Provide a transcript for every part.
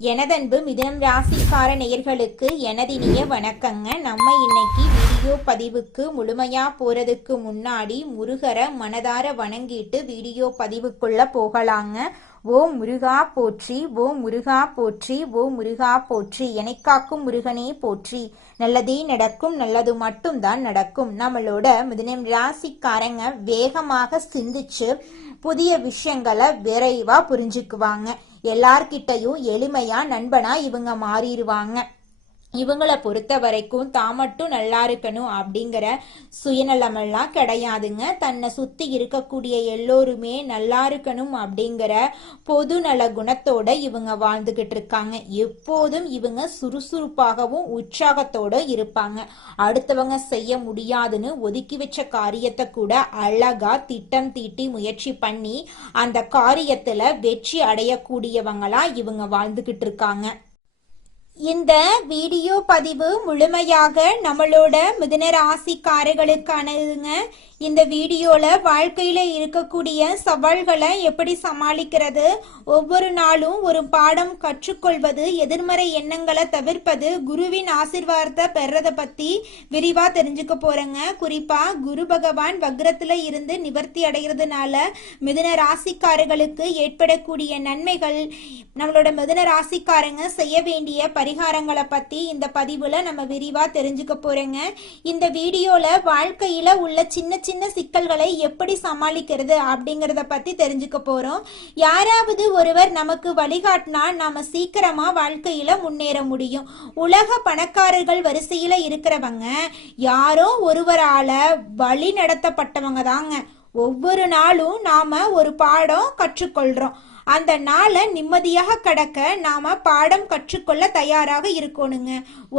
எனதன்பு மிதுனம் ராசிக்கார நேயர்களுக்கு எனதினிய வணக்கங்க. நம்ம இன்னைக்கு வீடியோ பதிவுக்கு முழுமையா போறதுக்கு முன்னாடி முருகரை மனதார வணங்கிட்டு வீடியோ பதிவுக்குள்ள போகலாங்க. ஓம் முருகா போற்றி, ஓம் முருகா போற்றி, ஓம் முருகா போற்றி, எனைக்காக்கும் முருகனே போற்றி. நல்லதே நடக்கும், நல்லது மட்டும்தான் நடக்கும். நம்மளோட மிதுனம் ராசிக்காரங்க வேகமாக சிந்திச்சு புதிய விஷயங்களை விரைவா புரிஞ்சுக்குவாங்க. எல்லார்கிட்டையும் எளிமையா நண்பனா இவங்க மாறிடுவாங்க. இவங்களை பொறுத்த வரைக்கும் தான் மட்டும் நல்லா இருக்கணும் அப்படிங்கிற சுயநலமெல்லாம் கிடையாதுங்க. தன்னை சுத்தி இருக்கக்கூடிய எல்லோருமே நல்லா இருக்கணும் அப்படிங்கிற பொது நல குணத்தோட இவங்க வாழ்ந்துகிட்டு இருக்காங்க. எப்போதும் இவங்க சுறுசுறுப்பாகவும் உற்சாகத்தோட இருப்பாங்க. அடுத்தவங்க செய்ய முடியாதுன்னு ஒதுக்கி வச்ச காரியத்தை கூட அழகா திட்டம் தீட்டி முயற்சி பண்ணி அந்த காரியத்துல வெற்றி அடையக்கூடியவங்களா இவங்க வாழ்ந்துகிட்டு இருக்காங்க. இந்த வீடியோ பதிவு முழுமையாக நம்மளோட மிதுன ராசிக்காரர்களுக்கானதுங்க. இந்த வீடியோல வாழ்க்கையில இருக்கக்கூடிய சவால்களை எப்படி சமாளிக்கிறது, ஒவ்வொரு நாளும் ஒரு பாடம் கற்றுக்கொள்வது, எதிர்மறை எண்ணங்களை தவிர்ப்பது, குருவின் ஆசீர்வாதத்தை பெறத பத்தி விரிவா தெரிஞ்சுக்க போறேங்க. குறிப்பா குரு பகவான் வக்ரத்துல இருந்து நிவர்த்தி அடைகிறதுனால மிதுன ராசிக்காரர்களுக்கு ஏற்படக்கூடிய நன்மைகள், நம்மளோட மிதுன ராசிக்காரங்க செய்ய வேண்டிய பரிகாரங்களை பத்தி இந்த பதிவுல நம்ம விரிவா தெரிஞ்சுக்க போறேங்க. இந்த வீடியோல வாழ்க்கையில உள்ள சின்ன சின்ன சிக்கல்களை எப்படி சமாளிக்கிறது அப்படிங்கறத பத்தி தெரிஞ்சுக்க போறோம். யாராவது ஒருவர் நமக்கு வழிகாட்டினா நாம சீக்கிரமா வாழ்க்கையில முன்னேற முடியும். உலக பணக்காரர்கள் வரிசையில இருக்கிறவங்க யாரோ ஒருவரால வழி நடத்தப்பட்டவங்க தாங்க. ஒவ்வொரு நாளும் நாம ஒரு பாடம் கற்றுக்கொள்றோம். அந்த நாளை நிம்மதியாக கடக்க நாம பாடம் கற்றுக்கொள்ள தயாராக இருக்கணுங்க.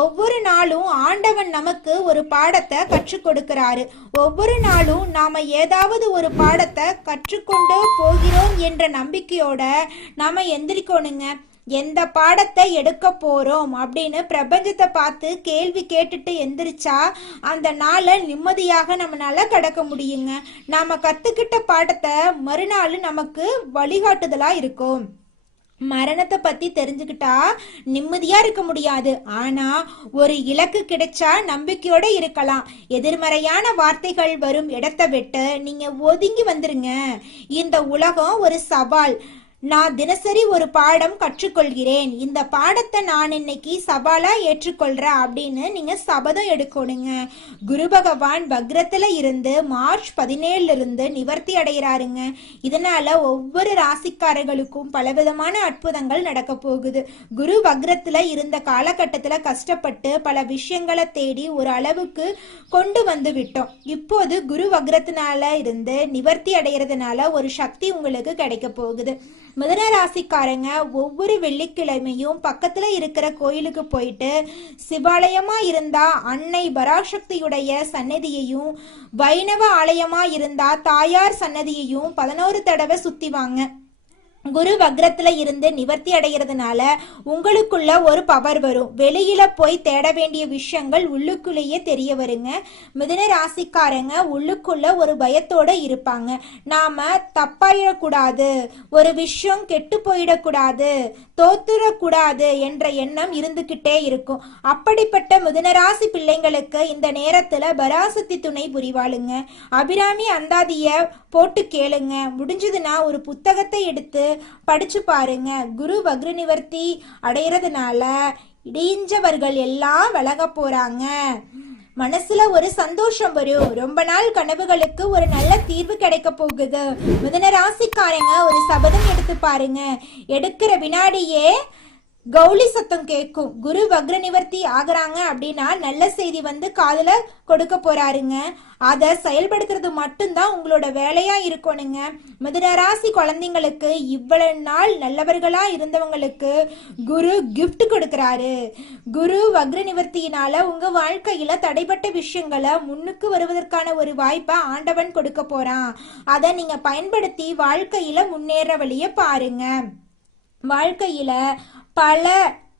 ஒவ்வொரு நாளும் ஆண்டவன் நமக்கு ஒரு பாடத்தை கற்றுக் கொடுக்கிறாரு. ஒவ்வொரு நாளும் நாம ஏதாவது ஒரு பாடத்தை கற்றுக்கொண்டு போகிறோம் என்ற நம்பிக்கையோட நாம எந்திரிக்கணுங்க. எந்த பாடத்தை எடுக்க போறோம் அப்படின்னு பிரபஞ்சத்தை பார்த்து கேள்வி கேட்டுட்டு எந்திரிச்சா அந்த நாளை நிம்மதியாக நம்மளால கடக்க முடியுங்க. நாம கத்துக்கிட்ட பாடத்தை மறுநாள் நமக்கு வழிகாட்டுதலா இருக்கும். மரணத்தை பத்தி தெரிஞ்சுக்கிட்டா நிம்மதியா இருக்க முடியாது. ஆனா ஒரு இலக்கு கிடைச்சா நம்பிக்கையோட இருக்கலாம். எதிர்மறையான வார்த்தைகள் வரும் இடத்தை விட்டு நீங்க ஒதுங்கி வந்துருங்க. இந்த உலகம் ஒரு சவால். நான் தினசரி ஒரு பாடம் கற்றுக்கொள்கிறேன். இந்த பாடத்தை நான் இன்னைக்கு சவாலா ஏற்றுக்கொள்றேன் அப்படின்னு நீங்க சபதம் எடுக்கணுங்க. குரு பகவான் வக்ரத்துல இருந்து மார்ச் 17 இருந்து நிவர்த்தி அடைகிறாருங்க. இதனால ஒவ்வொரு ராசிக்காரர்களுக்கும் பலவிதமான அற்புதங்கள் நடக்க போகுது. குரு வக்ரத்துல இருந்த காலகட்டத்துல கஷ்டப்பட்டு பல விஷயங்களை தேடி ஒரு அளவுக்கு கொண்டு வந்து விட்டோம். இப்போது குரு வக்ரத்தினால இருந்து நிவர்த்தி அடைகிறதுனால ஒரு சக்தி உங்களுக்கு கிடைக்க போகுது. மிதுன ராசிக்காரங்க ஒவ்வொரு வெள்ளிக்கிழமையும் பக்கத்துல இருக்கிற கோயிலுக்கு போயிட்டு சிவாலயமா இருந்தா அன்னை பராசக்தியுடைய சன்னதியையும், வைணவ ஆலயமா இருந்தா தாயார் சன்னதியையும் 11 தடவை சுத்தி வாங்க. குரு வக்ரத்துல இருந்து நிவர்த்தி அடைகிறதுனால உங்களுக்குள்ள ஒரு பவர் வரும். வெளியில போய் தேட வேண்டிய விஷயங்கள் உள்ளுக்குள்ளேயே தெரிய வருங்க. மிதுன ராசிக்காரங்க உள்ளுக்குள்ள ஒரு பயத்தோட இருப்பாங்க. நாம தப்பாயிடக்கூடாது, ஒரு விஷயம் கெட்டு போயிடக்கூடாது, தோத்துடக்கூடாது என்ற எண்ணம் இருந்துகிட்டே இருக்கும். அப்படிப்பட்ட மிதுன ராசி பிள்ளைங்களுக்கு இந்த நேரத்துல பராசக்தி துணை புரிவாளுங்க. அபிராமி அந்தாதிய போட்டு கேளுங்க. முடிஞ்சதுன்னா ஒரு புத்தகத்தை எடுத்து படிச்சு பாருங்க. குரு வக்ர நிவர்த்தி அடைகிறதுனால இடிஞ்சவர்கள் எல்லாம் விலக போறாங்க. மனசுல ஒரு சந்தோஷம் வரும். ரொம்ப நாள் கனவுகளுக்கு ஒரு நல்ல தீர்வு கிடைக்க போகுது. மிதுன ராசிக்காரங்க ஒரு சபதம் எடுத்து பாருங்க. எடுக்கிற வினாடியே கௌளி சத்தம் கேட்கும். குரு வக்ர நிவர்த்தி ஆகுறாங்க அப்படின்னா நல்ல செய்தி வந்து காதுல கொடுக்க போறாருங்க. அதை செயல்படுத்துறது மட்டும்தான் உங்களோட வேலையா இருக்கணுங்க. மிதுன ராசி குழந்தைங்களுக்கு இவ்வளவு நாள் நல்லவர்களா இருந்தவங்களுக்கு குரு கிஃப்ட் கொடுக்கிறாரு. குரு வக்ர நிவர்த்தியினால உங்க வாழ்க்கையில தடைப்பட்ட விஷயங்களை முன்னுக்கு வருவதற்கான ஒரு வாய்ப்பை ஆண்டவன் கொடுக்க போறான். அதை நீங்க பயன்படுத்தி வாழ்க்கையில முன்னேற வழிய பாருங்க. வாழ்க்கையில பல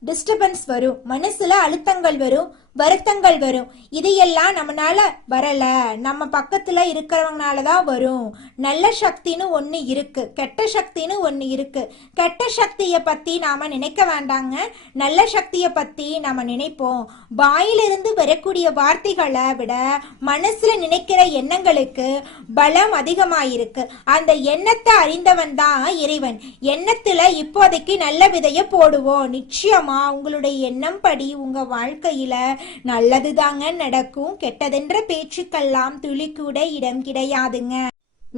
டிஸ்டர்பன்ஸ் வரும், மனசுல அழுத்தங்கள் வரும், வருத்தங்கள் வரும். இது எல்லாம் நம்மனால வரல, நம்ம பக்கத்துல இருக்கிறவங்கனாலதான் வரும். நல்ல சக்தின்னு ஒண்ணு இருக்கு, கெட்ட சக்தின்னு ஒண்ணு இருக்கு. கெட்ட சக்தியை பத்தி நாம நினைக்க வேண்டாங்க, நல்ல சக்தியை பத்தி நாம நினைப்போம். வாயிலிருந்து வரக்கூடிய வார்த்தைகளை விட மனசுல நினைக்கிற எண்ணங்களுக்கு பலம் அதிகமாயிருக்கு. அந்த எண்ணத்தை அறிந்தவன் தான் இறைவன். எண்ணத்துல இப்போதைக்கு நல்ல விதைய போடுவோம். நிச்சயமா உங்களுடைய எண்ணம் படி உங்க வாழ்க்கையில நல்லதுதாங்க நடக்கும். கெட்டதென்ற பேச்சுக்கெல்லாம் துளி கூட இடம் கிடையாதுங்க.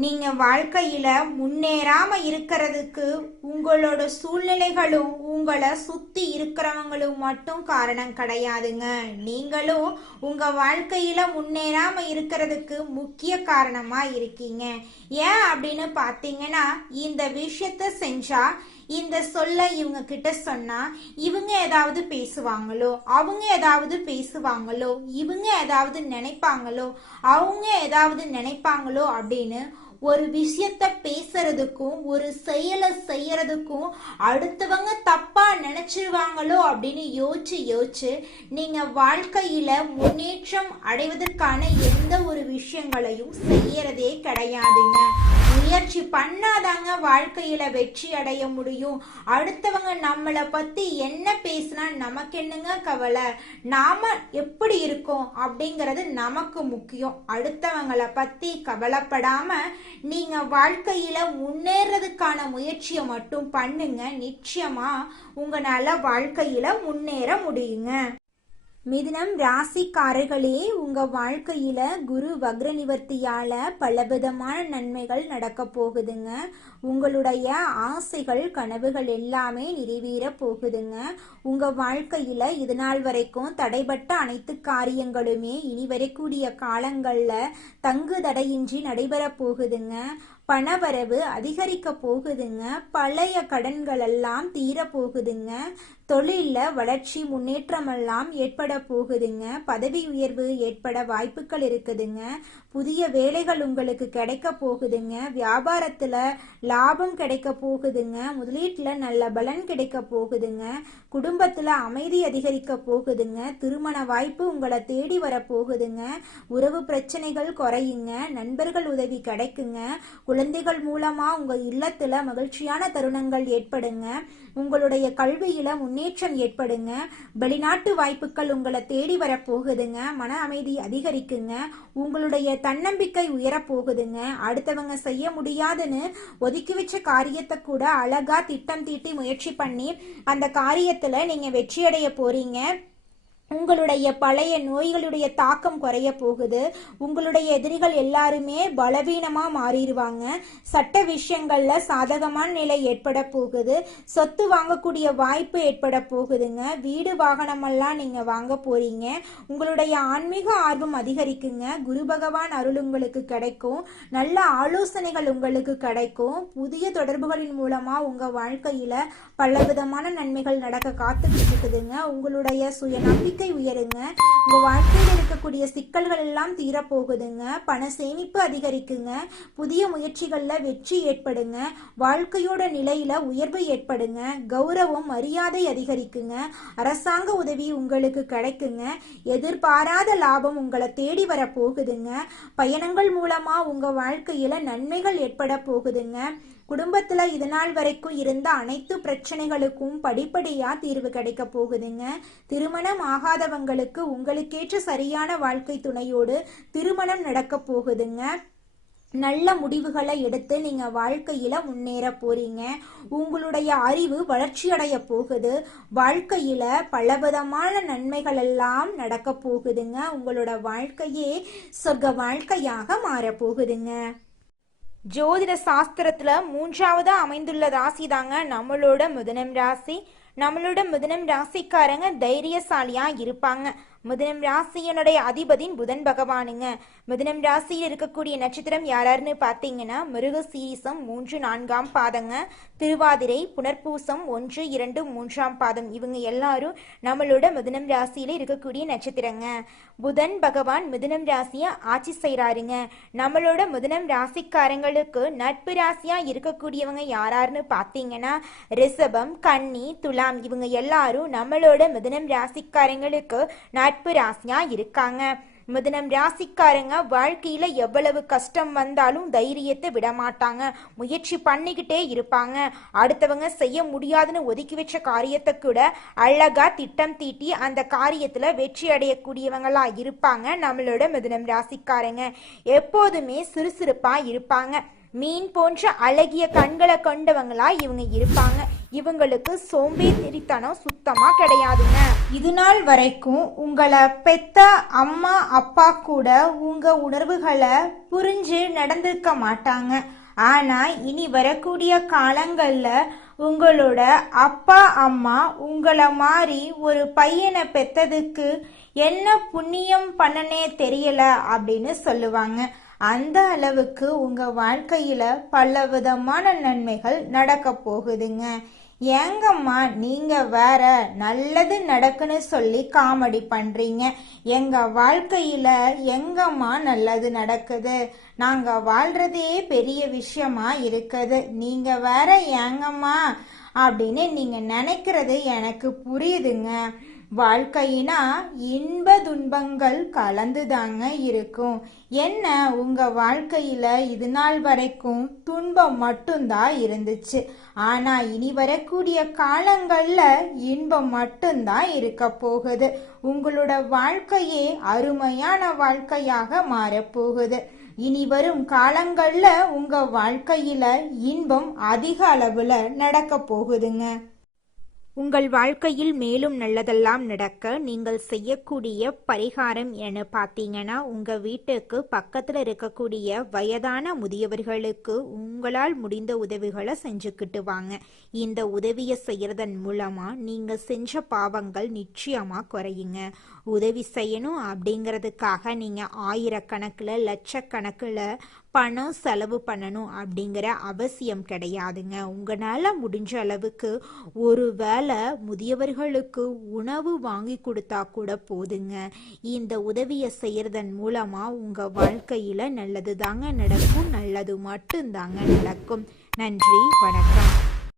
நீங்க வாழ்க்கையில முன்னேறாம இருக்கிறதுக்கு உங்களோட சூழ்நிலைகளும் உங்களை சுத்தி இருக்கிறவங்களும் மட்டும் காரணம் கிடையாதுங்க. நீங்களும் உங்க வாழ்க்கையில முன்னேறாம இருக்கிறதுக்கு முக்கிய காரணமா இருக்கீங்க. ஏன் அப்படின்னு பாத்தீங்கன்னா, இந்த விஷயத்த செஞ்சா, இந்த சொல்ல இவங்க கிட்ட சொன்னா இவங்க ஏதாவது பேசுவாங்களோ, அவங்க ஏதாவது பேசுவாங்களோ, இவங்க ஏதாவது நினைப்பாங்களோ, அவங்க ஏதாவது நினைப்பாங்களோ அப்படின்னு ஒரு விஷயத்த பேசுறதுக்கும் ஒரு செயலை செய்யறதுக்கும் அடுத்தவங்க தப்பா நினைச்சிருவாங்களோ அப்படின்னு யோசிச்சு நீங்க வாழ்க்கையில முன்னேற்றம் அடைவதற்கான எந்த ஒரு விஷயங்களையும் செய்யறதே கிடையாதுங்க. முயற்சி பண்ணாதாங்க வாழ்க்கையில வெற்றி அடைய முடியும். அடுத்தவங்க நம்மளை பத்தி என்ன பேசினா நமக்கு என்னங்க கவலை, நாம எப்படி இருக்கோம் அப்படிங்கிறது நமக்கு முக்கியம். அடுத்தவங்களை பத்தி கவலைப்படாம நீங்க வாழ்க்கையில முன்னேறதுக்கான முயற்சியை மட்டும் பண்ணுங்க. நிச்சயமா உங்களால வாழ்க்கையில முன்னேற முடியுங்க. மிதுனம் ராசிக்காரர்களே, உங்க வாழ்க்கையில குரு வக்ர நிவர்த்தியால பலவிதமான நன்மைகள் நடக்க போகுதுங்க. உங்களுடைய ஆசைகள் கனவுகள் எல்லாமே நிறைவேற போகுதுங்க. உங்க வாழ்க்கையில இது நாள் வரைக்கும் தடைபட்ட அனைத்து காரியங்களுமே இனி வரக்கூடிய காலங்கள்ல தங்கு தடையின்றி நடைபெற போகுதுங்க. பணவரவு அதிகரிக்க போகுதுங்க. பழைய கடன்கள் எல்லாம் தீர போகுதுங்க. தொழில வளர்ச்சி முன்னேற்றம் எல்லாம் ஏற்பட போகுதுங்க. பதவி உயர்வு ஏற்பட வாய்ப்புகள் இருக்குதுங்க. புதிய வேலைகள் உங்களுக்கு கிடைக்க போகுதுங்க. வியாபாரத்துல லாபம் கிடைக்க போகுதுங்க. முதலீட்டுல நல்ல பலன் கிடைக்க போகுதுங்க. குடும்பத்துல அமைதி அதிகரிக்க போகுதுங்க. திருமண வாய்ப்பு உங்களை தேடி வர போகுதுங்க. உறவு பிரச்சனைகள் குறையுங்க. நண்பர்கள் உதவி கிடைக்குங்க. குழந்தைகள் மூலமா உங்க இல்லத்துல மகிழ்ச்சியான தருணங்கள் ஏற்படுங்க. உங்களுடைய கல்வியில முன்னேற்றம் ஏற்படுங்க. வெளிநாட்டு வாய்ப்புகள் உங்களை தேடி வர போகுதுங்க. மன அமைதி அதிகரிக்குங்க. உங்களுடைய தன்னம்பிக்கை உயர போகுதுங்க. அடுத்தவங்க செய்ய முடியாதுன்னு ஒதுக்கி வச்ச காரியத்தை கூட அழகா திட்டம் தீட்டி முயற்சி பண்ணி அந்த காரியத்துல நீங்க வெற்றியடைய போறீங்க. உங்களுடைய பழைய நோய்களுடைய தாக்கம் குறைய போகுது. உங்களுடைய எதிரிகள் எல்லாருமே பலவீனமா மாறிடுவாங்க. சட்ட விஷயங்கள்ல சாதகமான நிலை ஏற்பட போகுது. சொத்து வாங்கக்கூடிய வாய்ப்பு ஏற்பட போகுதுங்க. வீடு வாகனம் எல்லாம் நீங்க வாங்க போறீங்க. உங்களுடைய ஆன்மீக ஆர்வம் அதிகரிக்குங்க. குரு பகவான் அருள் உங்களுக்கு கிடைக்கும். நல்ல ஆலோசனைகள் உங்களுக்கு கிடைக்கும். புதிய தொடர்புகளின் மூலமா உங்க வாழ்க்கையில பலவிதமான நன்மைகள் நடக்க காத்துக்கிட்டு இருக்குதுங்க. உங்களுடைய சுய நம்பிக்கை உயருங்க. உங்க வாழ்க்கையில் இருக்கக்கூடிய சிக்கல்கள் எல்லாம் தீரப்போகுதுங்க. பண சேமிப்பு அதிகரிக்குங்க. புதிய முயற்சிகள்ல வெற்றி ஏற்படுங்க. வாழ்க்கையோட நிலையில உயர்வு ஏற்படுங்க. கௌரவம் மரியாதை அதிகரிக்குங்க. அரசாங்க உதவி உங்களுக்கு கிடைக்குங்க. எதிர்பாராத லாபம் உங்களை தேடி வர போகுதுங்க. பயணங்கள் மூலமா உங்க வாழ்க்கையில நன்மைகள் ஏற்பட போகுதுங்க. குடும்பத்துல இது நாள் வரைக்கும் இருந்த அனைத்து பிரச்சனைகளுக்கும் படிப்படியா தீர்வு கிடைக்க போகுதுங்க. திருமணம் ஆகாதவங்களுக்கு உங்களுக்கேற்ற சரியான வாழ்க்கை துணையோடு திருமணம் நடக்க போகுதுங்க. நல்ல முடிவுகளை எடுத்து நீங்க வாழ்க்கையில முன்னேற போறீங்க. உங்களுடைய அறிவு வளர்ச்சி அடைய போகுது. வாழ்க்கையில பலவிதமான நன்மைகள் எல்லாம் நடக்க போகுதுங்க. உங்களோட வாழ்க்கையே சொர்க்க வாழ்க்கையாக மாற போகுதுங்க. ஜோதிட சாஸ்திரத்துல 3வது அமைந்துள்ள ராசி தாங்க நம்மளோட மிதுனம் ராசி. நம்மளோட மிதுனம் ராசிக்காரங்க தைரியசாலியா இருப்பாங்க. மிதுனம் ராசியனுடைய அதிபதியின் புதன் பகவானுங்க. மிதுனம் ராசியில் இருக்கக்கூடிய நட்சத்திரம் யாராருன்னு பார்த்தீங்கன்னா, மிருகசீரிசம் 3, 4ஆம் பாதங்க, திருவாதிரை, புனர்பூசம் 1, 2, 3ஆம் பாதம். இவங்க எல்லாரும் நம்மளோட மிதுனம் ராசியில இருக்கக்கூடிய நட்சத்திரங்க. புதன் பகவான் மிதுனம் ராசியை ஆட்சி செய்யறாருங்க. நம்மளோட மிதுனம் ராசிக்காரங்களுக்கு நட்பு ராசியா இருக்கக்கூடியவங்க யாராருன்னு பார்த்தீங்கன்னா, ரிஷபம், கன்னி, துலா, பார்க்கலாம். இவங்க எல்லாரும் நம்மளோட மிதுனம் ராசிக்காரங்களுக்கு நட்பு ராசியா இருக்காங்க. மிதுனம் ராசிக்காரங்க வாழ்க்கையில எவ்வளவு கஷ்டம் வந்தாலும் தைரியத்தை விட மாட்டாங்க. முயற்சி பண்ணிக்கிட்டே இருப்பாங்க. அடுத்தவங்க செய்ய முடியாதுன்னு ஒதுக்கி வச்ச காரியத்தை கூட அழகா திட்டம் தீட்டி அந்த காரியத்துல வெற்றி அடையக்கூடியவங்களா இருப்பாங்க. நம்மளோட மிதுனம் ராசிக்காரங்க எப்போதுமே சுறுசுறுப்பா இருப்பாங்க. மீன் போன்ற அழகிய கண்களை கொண்டவங்களா இவங்க இருப்பாங்க. இவங்களுக்கு சோம்பேறித்தனம் சுத்தமா கிடையாதுங்க. இது நாள் வரைக்கும் உங்களை பெத்த அம்மா அப்பா கூட உங்க உணர்வுகளை புரிஞ்சு நடந்திருக்க மாட்டாங்க. ஆனா இனி வரக்கூடிய காலங்கள்ல உங்களோட அப்பா அம்மா உங்களை மாதிரி ஒரு பையனை பெத்ததுக்கு என்ன புண்ணியம் பண்ணனே தெரியல அப்படின்னு சொல்லுவாங்க. அந்த அளவுக்கு உங்க வாழ்க்கையில பல விதமான நன்மைகள் நடக்க போகுதுங்க. ஏங்கம்மா நீங்க வேற நல்லது நடக்குன்னு சொல்லி காமெடி பண்றீங்க. எங்க வாழ்க்கையில எங்கம்மா நல்லது நடக்குது? நாங்க வாழ்றதே பெரிய விஷயமா இருக்குது. நீங்க வேற ஏங்கம்மா அப்படின்னு நீங்க நினைக்கிறது எனக்கு புரியுதுங்க. வாழ்க்கையினா இன்ப துன்பங்கள் கலந்துதாங்க இருக்கும். என்ன உங்க வாழ்க்கையில இது நாள் வரைக்கும் துன்பம் மட்டும்தான் இருந்துச்சு. ஆனா இனி வரக்கூடிய காலங்கள்ல இன்பம் மட்டும்தான் இருக்க போகுது. உங்களோட வாழ்க்கையே அருமையான வாழ்க்கையாக மாறப்போகுது. இனி வரும் காலங்கள்ல உங்க வாழ்க்கையில இன்பம் அதிக அளவுல நடக்க போகுதுங்க. உங்கள் வாழ்க்கையில் மேலும் நல்லதெல்லாம் நடக்க நீங்கள் செய்யக்கூடிய பரிகாரம் என பார்த்தீங்கன்னா, உங்கள் வீட்டுக்கு பக்கத்தில் இருக்கக்கூடிய வயதான முதியவர்களுக்கு உங்களால் முடிந்த உதவிகளை செஞ்சுக்கிட்டு வாங்க. இந்த உதவியை செய்யறதன் மூலமாக நீங்கள் செஞ்ச பாவங்கள் நிச்சயமாக குறையுங்க. உதவி செய்யணும் அப்படிங்கிறதுக்காக நீங்கள் ஆயிரக்கணக்கில் லட்சக்கணக்கில் பணம் செலவு பண்ணணும் அப்படிங்கிற அவசியம் கிடையாதுங்க. உங்களால் முடிஞ்ச அளவுக்கு ஒரு வேளை முதியவர்களுக்கு உணவு வாங்கி கொடுத்தா கூட போதுங்க. இந்த உதவியை செய்யறதன் மூலமாக உங்கள் வாழ்க்கையில் நல்லது தாங்க நடக்கும். நல்லது மட்டும்தாங்க நடக்கும். நன்றி, வணக்கம்.